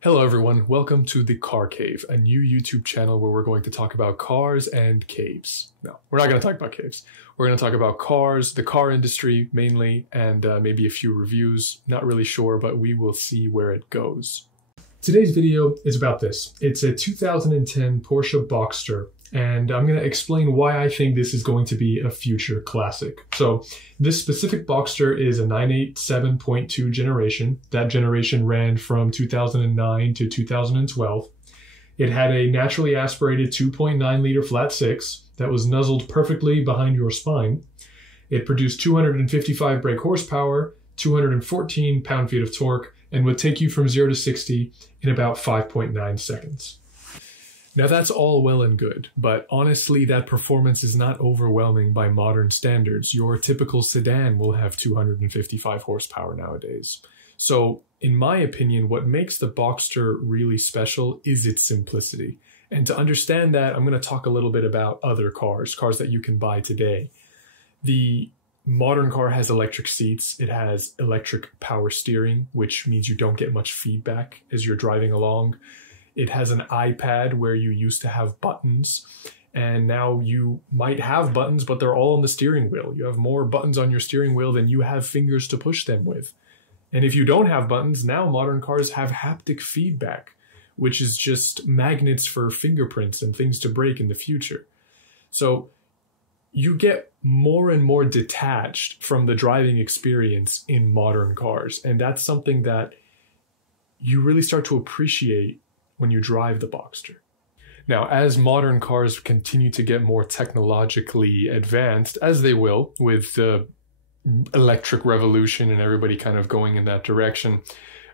Hello everyone, welcome to the CarCave, a new YouTube channel where we're going to talk about cars and caves. No, we're not going to talk about caves. We're going to talk about cars, the car industry mainly, and maybe a few reviews. Not really sure, but we will see where it goes. Today's video is about this. It's a 2010 Porsche Boxster, and I'm going to explain why I think this is going to be a future classic. So this specific Boxster is a 987.2 generation. That generation ran from 2009 to 2012. It had a naturally aspirated 2.9 liter flat six that was nuzzled perfectly behind your spine. It produced 255 brake horsepower, 214 pound-feet of torque, and would take you from 0 to 60 in about 5.9 seconds. Now that's all well and good, but honestly that performance is not overwhelming by modern standards. Your typical sedan will have 255 horsepower nowadays. So in my opinion, what makes the Boxster really special is its simplicity. And to understand that, I'm going to talk a little bit about other cars that you can buy today. The modern car has electric seats. It has electric power steering, which means you don't get much feedback as you're driving along. It has an iPad where you used to have buttons, and now you might have buttons, but they're all on the steering wheel. You have more buttons on your steering wheel than you have fingers to push them with. And if you don't have buttons, now modern cars have haptic feedback, which is just magnets for fingerprints and things to break in the future. So you get more and more detached from the driving experience in modern cars. And that's something that you really start to appreciate when you drive the Boxster. Now, as modern cars continue to get more technologically advanced, as they will with the electric revolution and everybody kind of going in that direction,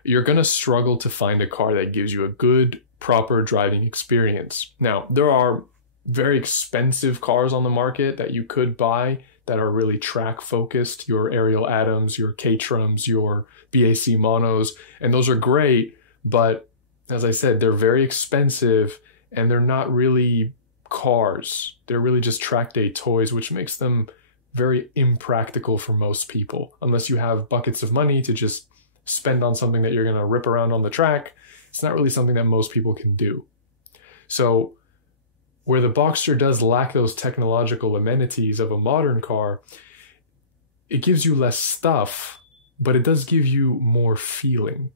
you're going to struggle to find a car that gives you a good, proper driving experience. Now, there are very expensive cars on the market that you could buy that are really track focused, your Ariel Atoms, your Caterhams, your BAC Monos, and those are great, but as I said, they're very expensive and they're not really cars. They're really just track day toys, which makes them very impractical for most people. Unless you have buckets of money to just spend on something that you're going to rip around on the track, it's not really something that most people can do. So where the Boxster does lack those technological amenities of a modern car, it gives you less stuff, but it does give you more feeling.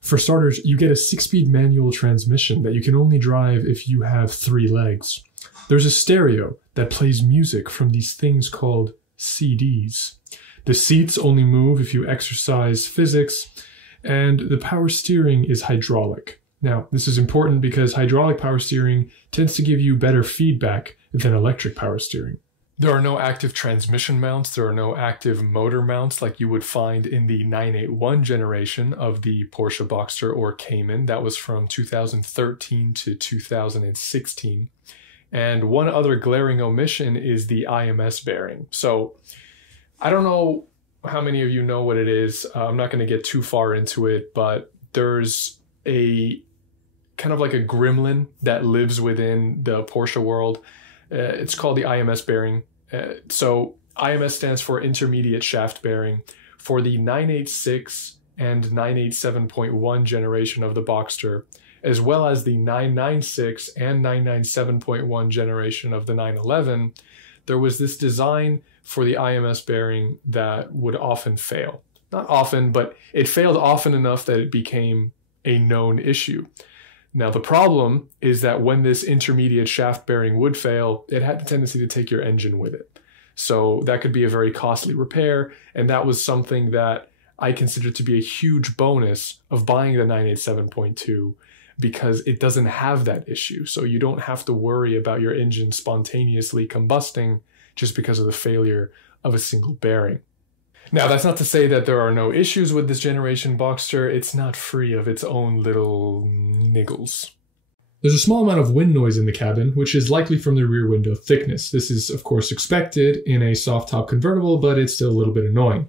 For starters, you get a 6-speed manual transmission that you can only drive if you have 3 legs. There's a stereo that plays music from these things called CDs. The seats only move if you exercise physics, and the power steering is hydraulic. Now, this is important because hydraulic power steering tends to give you better feedback than electric power steering. There are no active transmission mounts, there are no active motor mounts like you would find in the 981 generation of the Porsche Boxster or Cayman. That was from 2013 to 2016. And one other glaring omission is the Ims Bearing. So I don't know how many of you know what it is. I'm not going to get too far into it, but there's a kind of like a gremlin that lives within the Porsche world. It's called the Ims Bearing. So IMS stands for Intermediate Shaft Bearing. For the 986 and 987.1 generation of the Boxster, as well as the 996 and 997.1 generation of the 911, there was this design for the IMS bearing that would often fail. Not often, but it failed often enough that it became a known issue. Now, the problem is that when this intermediate shaft bearing would fail, it had the tendency to take your engine with it. So that could be a very costly repair, and that was something that I considered to be a huge bonus of buying the 987.2 because it doesn't have that issue. So you don't have to worry about your engine spontaneously combusting just because of the failure of a single bearing. Now, that's not to say that there are no issues with this generation Boxster. It's not free of its own little niggles. There's a small amount of wind noise in the cabin, which is likely from the rear window thickness. This is, of course, expected in a soft top convertible, but it's still a little bit annoying.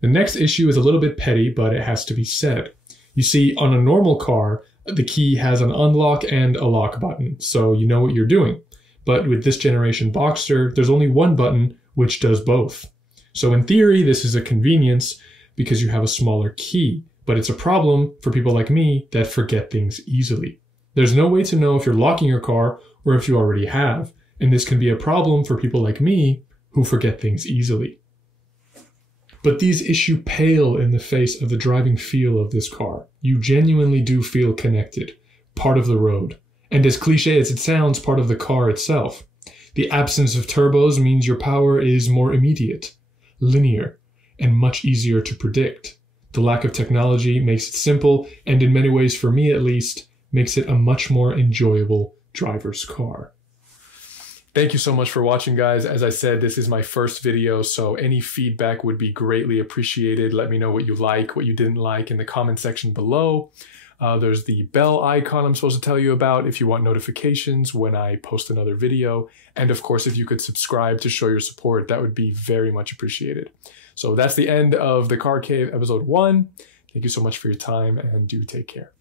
The next issue is a little bit petty, but it has to be said. You see, on a normal car, the key has an unlock and a lock button, so you know what you're doing. But with this generation Boxster, there's only one button, which does both. So in theory, this is a convenience because you have a smaller key. but it's a problem for people like me that forget things easily. There's no way to know if you're locking your car or if you already have, and this can be a problem for people like me who forget things easily. But these issues pale in the face of the driving feel of this car. You genuinely do feel connected, part of the road, and as cliche as it sounds, part of the car itself. The absence of turbos means your power is more immediate, linear, and much easier to predict. The lack of technology makes it simple, and in many ways, for me at least, makes it a much more enjoyable driver's car. Thank you so much for watching, guys. As I said, this is my first video, so any feedback would be greatly appreciated. Let me know what you like, what you didn't like in the comment section below. There's the bell icon I'm supposed to tell you about if you want notifications when I post another video. And of course, if you could subscribe to show your support, that would be very much appreciated. So that's the end of the Car Cave episode 1. Thank you so much for your time, and do take care.